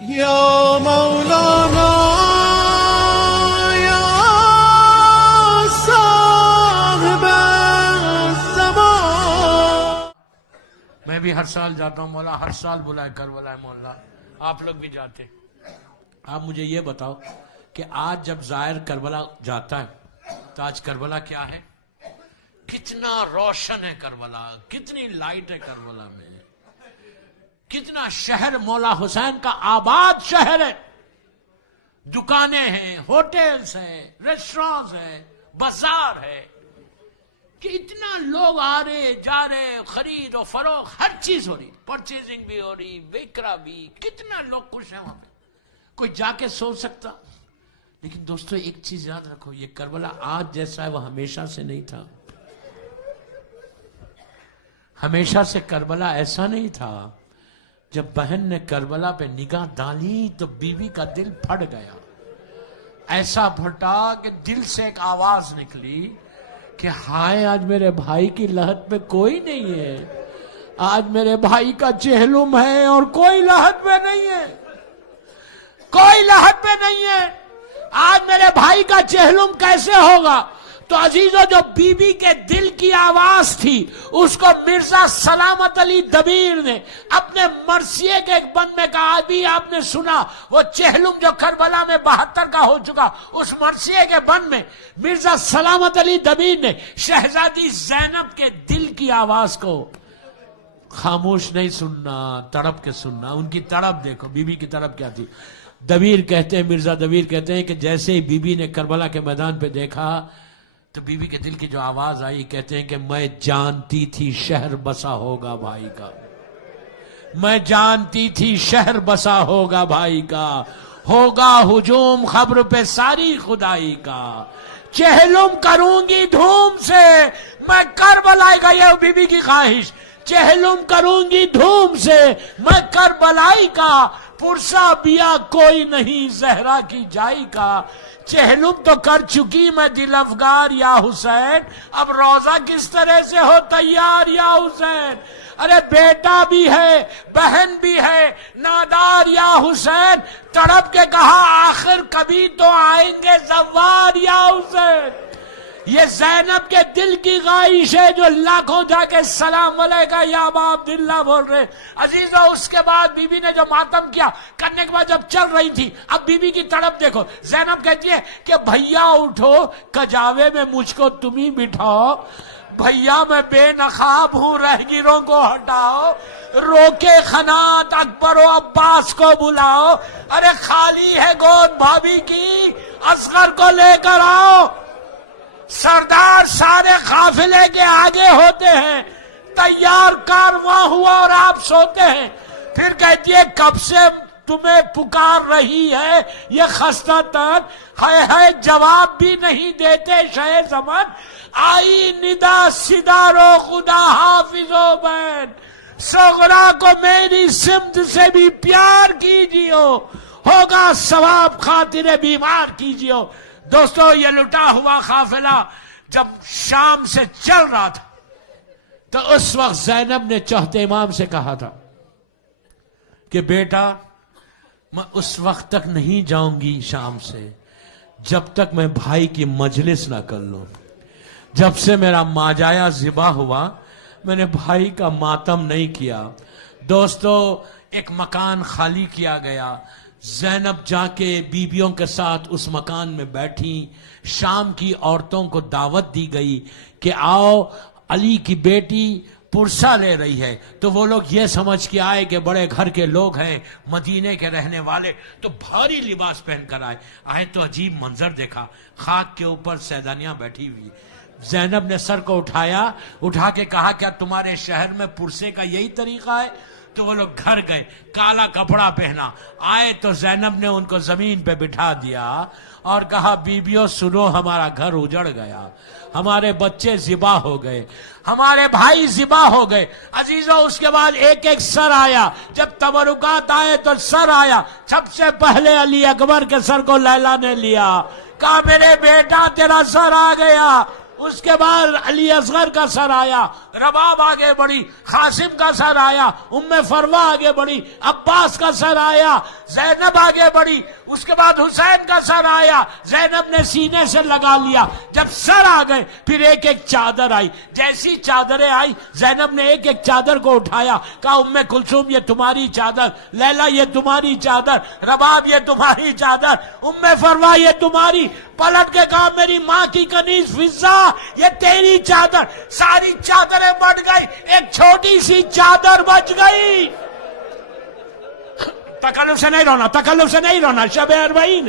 یا مولانا یا صاحب الزمان. میں بھی ہر سال جاتا ہوں مولا، ہر سال بلائے کربلا ہے مولا، آپ لوگ بھی جاتے. آپ مجھے یہ بتاؤ کہ آج جب زائر کربلا جاتا ہے تو آج کربلا کیا ہے؟ کتنا روشن ہے کربلا، کتنی لائٹ ہے کربلا میں، کتنا شہر مولا حسین کا آباد شہر ہے. دکانیں ہیں، ہوٹلز ہیں، ریسٹورانٹس ہیں، بازار ہے، کہ اتنا لوگ آ رہے جا رہے، خرید و فروخت ہر چیز ہو رہی، پرچیزنگ بھی ہو رہی، وکرا بھی، کتنا لوگ خوش ہیں وہاں پہ. کوئی جا کے سوچ سکتا؟ لیکن دوستو ایک چیز یاد رکھو، یہ کربلا آج جیسا ہے وہ ہمیشہ سے نہیں تھا. ہمیشہ سے کربلا ایسا نہیں تھا. جب بہن نے کربلا پہ نگاہ ڈالی تو بیوی کا دل پھٹ گیا. ایسا پھٹا کہ دل سے ایک آواز نکلی کہ ہائے آج میرے بھائی کی لہت میں کوئی نہیں ہے، آج میرے بھائی کا چہلم ہے اور کوئی لہت میں نہیں ہے، کوئی لہت میں نہیں ہے. آج میرے بھائی کا چہلم کیسے ہوگا؟ تو عزیزو جو بی بی کے دل کی آواز تھی اس کو مرزا سلامت علی دبیر نے اپنے مرثیے کے ایک بند میں کہا. ابھی آپ نے سنا وہ چہلم جو کربلا میں 72 کا ہو چکا، اس مرثیے کے بند میں مرزا سلامت علی دبیر نے شہزادی زینب کے دل کی آواز کو خاموش نہیں سننا، تڑپ کے سننا. ان کی تڑپ دیکھو، بی بی کی تڑپ کیا تھی. دبیر کہتے ہیں، مرزا دبیر کہتے ہیں کہ جیسے ہی بی بی نے کربلا کے میدان پہ دیکھا تو بی بی کے دل کی جو آواز آئی، کہتے ہیں کہ میں جانتی تھی شہر بسا ہوگا بھائی کا، میں جانتی تھی شہر بسا ہوگا بھائی کا، ہوگا ہجوم خبر پہ ساری خدائی کا، چہلم کروں گی دھوم سے میں کربلائی کا. یہ بی بی کی خواہش، چہلم کروں گی دھوم سے میں کربلائی کا، پرسا بیا کوئی نہیں زہرا کی جائی کا. چہلم تو کر چکی میں دل افگار یا حسین، اب روزہ کس طرح سے ہو تیار یا حسین. ارے بیٹا بھی ہے، بہن بھی ہے، نادار یا حسین. تڑپ کے کہا آخر کبھی تو آئیں گے زوار یا حسین. یہ زینب کے دل کی خواہش ہے جو لاکھوں جا کے سلام علیکہ یا باپ دلہ بول رہے. عزیزو اس کے بعد بی بی نے جو ماتم کیا کرنے کے بعد جب چل رہی تھی، اب بی بی کی تڑپ دیکھو. زینب کہتی ہے کہ بھیا اٹھو، کجاوے میں مجھ کو تمہیں بٹھاؤ، بھیا میں بے نقاب ہوں رہگیروں کو ہٹاؤ، روکے خنات اکبر و عباس کو بلاؤ، ارے خالی ہے گود بھابھی کی اصغر کو لے کر آؤ. سردار سارے قافلے کے آگے ہوتے ہیں، تیار کارواں ہوا اور آپ سوتے ہیں. پھر کہتی ہے کب سے تمہیں پکار رہی ہے یہ خستہ تن، ہے جواب بھی نہیں دیتے شہ زمن، آئی ندا صدارو خدا حافظ و بین، صغرا کو میری سمت سے بھی پیار کیجیو، ہوگا ثواب خاطر بیمار کیجیو. دوستو یہ لٹا ہوا قافلہ جب شام سے چل رہا تھا تو اس وقت زینب نے چوتھے امام سے کہا تھا کہ بیٹا میں اس وقت تک نہیں جاؤں گی شام سے جب تک میں بھائی کی مجلس نہ کر لوں. جب سے میرا ماجایا ذبح ہوا میں نے بھائی کا ماتم نہیں کیا. دوستو ایک مکان خالی کیا گیا، زینب جا کے بیویوں کے ساتھ اس مکان میں بیٹھی. شام کی عورتوں کو دعوت دی گئی کہ آؤ علی کی بیٹی پرسا لے رہی ہے. تو وہ لوگ یہ سمجھ کے آئے کہ بڑے گھر کے لوگ ہیں، مدینے کے رہنے والے، تو بھاری لباس پہن کر آئے تو عجیب منظر دیکھا، خاک کے اوپر سیدانیاں بیٹھی ہوئی. زینب نے سر کو اٹھا کے کہا کیا تمہارے شہر میں پرسے کا یہی طریقہ ہے؟ تو وہ لوگ گھر گئے، کالا کپڑا پہنا آئے تو زینب نے ان کو زمین پہ بٹھا دیا اور کہا بیبیوں سنو، ہمارا گھر اجڑ گیا، ہمارے بچے ذبح ہو گئے، ہمارے بھائی ذبح ہو گئے. عزیزو اس کے بعد ایک ایک سر آیا، جب تبرکات آئے تو سر آیا. سب سے پہلے علی اکبر کے سر کو لیلا نے لیا، کہا میرے بیٹا تیرا سر آ گیا. اس کے بعد علی اصغر کا سر آیا، رباب آگے بڑھی، قاسم کا سر آیا، ام فروہ آگے بڑھی، عباس کا سر آیا، زینب آگے بڑھی، اس کے بعد حسین کا سر آیا، زینب نے سینے سے لگا لیا۔ جب سر آ گئے پھر ایک ایک چادر آئی، جیسی چادریں آئی زینب نے ایک ایک چادر کو اٹھایا، کہا ام کلثوم یہ تمہاری چادر، لیلا یہ تمہاری چادر، رباب یہ تمہاری چادر، ام فروہ یہ تمہاری، پلٹ کے کہا میری ماں کی کنیز فضہ یہ تیری چادر، ساری چادریں بٹ گئی، ایک چھوٹی سی چادر بچ گئی۔ تکلف سے نہیں رونا، تکلف سے نہیں رونا، شب اربعین،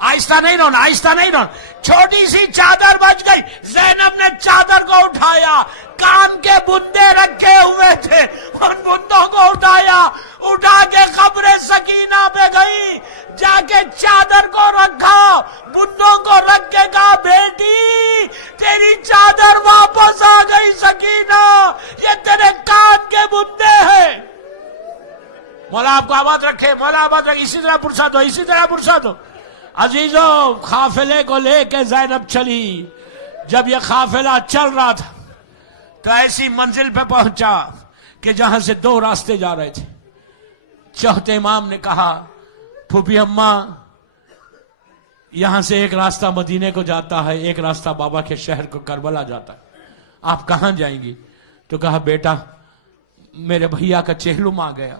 آہستہ نہیں رونا، آہستہ نہیں رونا، چھوٹی سی چادر بچ گئی۔ زینب نے چادر کو اٹھایا، کان کے بندے رکھے ہوئے تھے، ان بندوں کو اٹھایا، اٹھا کے قبر سکینہ پہ گئی، جا کے چادر کو رکھا، بندوں کو رکھ کے کہا بیٹی تیری چادر واپس آ گئی سکینہ، یہ تیرے کان کے بندے ہیں۔ مولا آپ کو آباد رکھے، مولا آباد رکھے، اسی طرح پرسا دو، اسی طرح پرسا دو۔ عزیزو قافلے کو لے کے زینب چلی، جب یہ قافلہ چل رہا تھا تو ایسی منزل پہ پہنچا کہ جہاں سے دو راستے جا رہے تھے۔ چوتھے امام نے کہا پھوپھی اماں یہاں سے ایک راستہ مدینے کو جاتا ہے، ایک راستہ بابا کے شہر کو کربلا جاتا ہے، آپ کہاں جائیں گی؟ تو کہا بیٹا میرے بھیا کا چہلم آ گیا،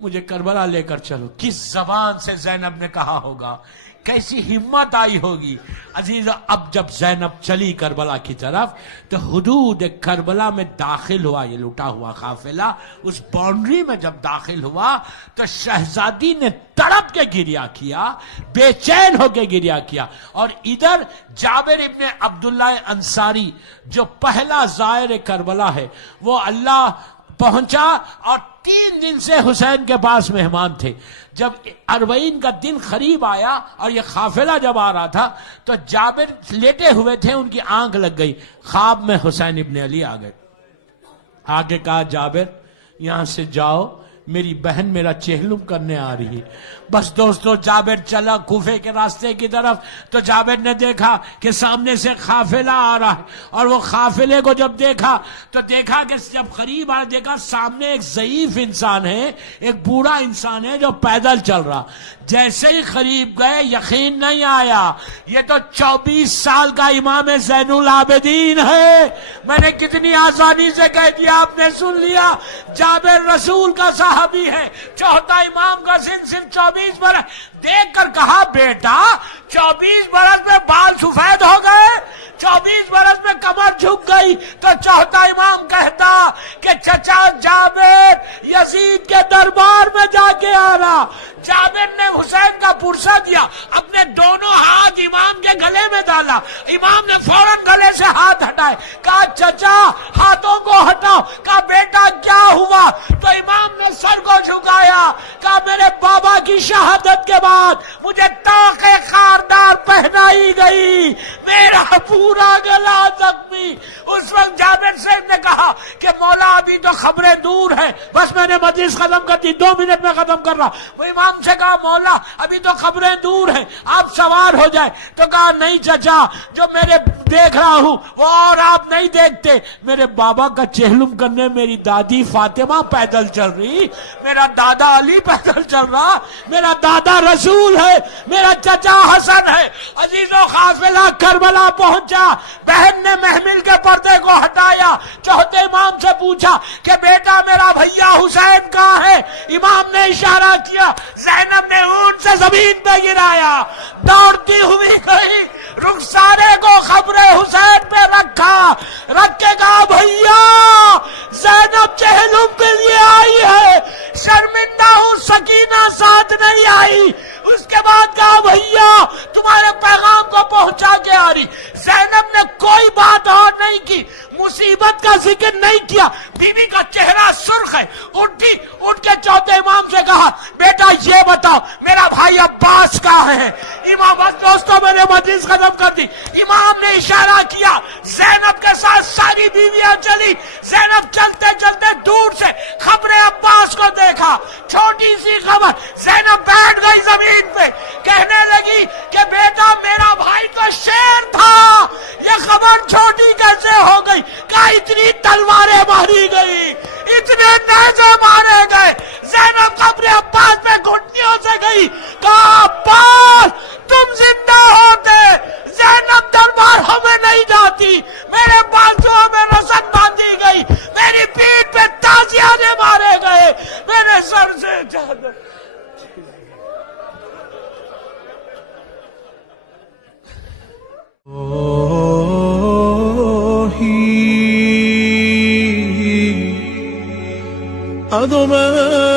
مجھے کربلا لے کر چلو۔ کس زبان سے زینب نے کہا ہوگا، کیسی ہمت آئی ہوگی۔ عزیز اب جب زینب چلی کربلا کی طرف تو حدود کربلا میں داخل ہوا یہ لٹا ہوا قافلہ، اس باؤنڈری میں جب داخل ہوا تو شہزادی نے تڑپ کے گریا کیا، بے چین ہو کے گریا کیا، اور ادھر جابر ابن عبداللہ انصاری جو پہلا زائر کربلا ہے وہ اللہ پہنچا اور 3 دن سے حسین کے پاس مہمان تھے۔ جب اربعین کا دن قریب آیا اور یہ قافلہ جب آ رہا تھا تو جابر لیٹے ہوئے تھے، ان کی آنکھ لگ گئی، خواب میں حسین ابن علی آ گئے، آگے کہا جابر یہاں سے جاؤ، میری بہن میرا چہلم کرنے آ رہی ہے۔ بس دوستو جابر چلا کوفے کے راستے کی طرف تو جابر نے دیکھا کہ سامنے سے قافلہ آ رہا ہے، اور وہ قافلے کو جب دیکھا تو دیکھا کہ جب قریب آ دیکھا سامنے ایک ضعیف انسان ہے، ایک بوڑھا انسان ہے جو پیدل چل رہا۔ جیسے ہی قریب گئے یقین نہیں آیا یہ تو 24 سال کا امام زین العابدین ہے۔ میں نے کتنی آسانی سے کہہ دیا، آپ نے سن لیا، جابر رسول کا صحابی ہے، چوتھا امام کا سن صرف 24 برس۔ دیکھ کر کہا بیٹا 24 برس میں بال سفید ہو گئے، 24 برس میں کمر جھک گئی؟ تو چوتھا امام کہتا کہ چچا جابر یزید کے دربار میں جا کے آ رہا۔ جابر نے حسین کا پرسہ دیا، اپنے دونوں ہاتھ امام کے گلے میں ڈالا، امام نے فوراً گلے سے ہاتھ ہٹائے، کہا چچا ہاتھوں کو ہٹاؤ، کہا بیٹا کیا ہوا؟ تو امام نے سر کو جھکایا، کہا میرے بابا کی شہادت کے بعد مجھے طاق خاردار پہنائی گئی، میرا پورا گلا زخمی۔ اس وقت جابر صاحب نے کہا کہ مولا ابھی تو خبریں دور ہیں، بس میں نے مجلس ختم کر دی، 2 منٹ میں ختم کر رہا۔ وہ امام سے کہا مولا ابھی تو خبریں دور ہیں، آپ سوار ہو جائے۔ تو کہا نہیں چچا، جو میرے دیکھ رہا ہوں وہ اور آپ نہیں دیکھتے، میرے بابا کا چہلم کرنے میری دادی فاطمہ پیدل چل رہی، میرا دادا علی پیدل چل رہا، میرا دادا رسول ہے، میرا چچا حسن ہے۔ عزیزو قافلہ کربلا پہنچا، بہن نے محمل کے پردے کو ہٹایا، چوتھے امام سے پوچھا کہ بیٹا میرا بھیا حسین کہاں ہے؟ امام نے اشارہ کیا، زینب نے اونٹ سے زمین پہ گرایا، دوڑتی ہوئی گئی، رخسارے کو خبر حسین پہ رکھا، رکھ کے کہا بھیا زینب چہلم کے لیے آئی ہے، شرمندہ ہوں سکینہ ساتھ نہیں آئی۔ اس کے بعد کہا بھیا تمہارے پیغام کو پہنچا کے آ رہی۔ زینب نے کوئی بات اور نہیں کی، مصیبت کا ذکر نہیں کیا، بی بی کا چہرہ سرخ ہے، اٹھی، اٹھ کے چوتھے امام سے کہا بیٹا یہ بتاؤ میرا بھائی عباس کہاں ہے؟ امام بس دوستوں میں نے مجلس ختم کر دی۔ امام نے اشارہ کیا، زینب کے ساتھ ساری بیویاں چلی، زینب چلتے چلتے دور سے خبر عباس کو دیکھا، چھوٹی سی خبر، زینب بیٹھ گئی زمین پہ، کہنے لگی کہ بیٹا میرا بھائی تو شیر تھا، عمر چھوٹی کیسے ہو گئی؟ کہا اتنی تلواریں ماری گئی، اتنے نیزے مارے گئے، زینب قبر عباس پہ گھٹنیوں سے گئی، کہا عباس تم زندہ ہوتے زینب درباروں میں نہیں جاتی، میرے بازوؤں میں رسن باندھی گئی، میری پیٹھ پہ تازیانے مارے گئے، میرے سر سے چادر عظمت